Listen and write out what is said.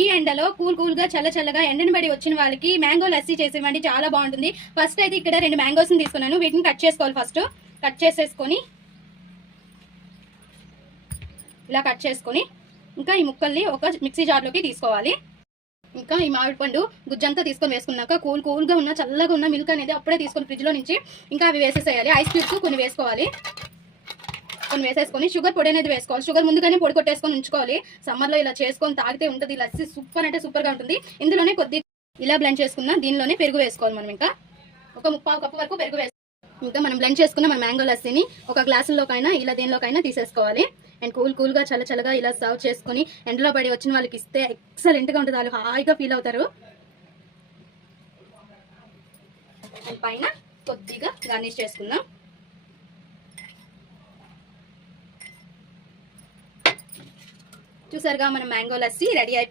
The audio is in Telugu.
ఈ ఎండలో కూల్ గా చల్లగా ఎండని బడి వచ్చిన వాళ్ళకి మ్యాంగో లస్సీ చేసేవండి, చాలా బాగుంటుంది. ఫస్ట్ అయితే ఇక్కడ 2 మ్యాంగోస్ తీసుకున్నాను. వీటిని కట్ చేసుకోవాలి. ఫస్ట్ కట్ చేసేసుకొని ఇలా కట్ చేసుకొని ఇంకా ఈ ముక్కల్ని ఒక మిక్సీ జార్లోకి తీసుకోవాలి. ఇంకా ఈ మామిడి పండు గుజ్జంతా తీసుకొని వేసుకున్నాక కూల్ గా ఉన్న చల్లగా ఉన్న మిల్క్ అనేది అప్పుడే తీసుకొని ఫ్రిడ్జ్ లో నుంచి ఇంకా అవి వేసేసేయాలి. ఐస్ క్యూబ్స్ కొన్ని వేసుకోవాలి. కొన్ని వేసేసుకొని షుగర్ పొడి అనేది వేసుకోవాలి. షుగర్ ముందుగానే పొడి కొట్టేసుకొని ఉంచుకోవాలి. సమ్మర్ లో ఇలా చేసుకొని తాగితే ఉంటుంది లస్సీ, సూపర్ అంటే సూపర్ గా ఉంటుంది. ఇందులోనే కొద్ది ఇలా బ్లెండ్ చేసుకున్న దీనిలోనే పెరుగు వేసుకోవాలి. మనం ఇంకా ఒక 1/4 కప్పు వరకు పెరుగు వేసుకోవాలి. ఇంకా మనం బ్లెండ్ చేసుకున్న మన మ్యాంగో లస్సీని ఒక గ్లాసుల్లోకైనా ఇలా దేనిలోకైనా తీసేసుకోవాలి. అండ్ కూల్ గా చల్లగా ఇలా సర్వ్ చేసుకుని ఎండలో పడి వచ్చిన వాళ్ళకి ఇస్తే ఎక్సలెంట్ గా ఉంటుంది. వాళ్ళు హాయిగా ఫీల్ అవుతారు. అండ్ పైన కొద్దిగా గార్నిష్ చేసుకుందాం. చూసారుగా మన మ్యాంగో లస్సీ రెడీ అయిపోయింది.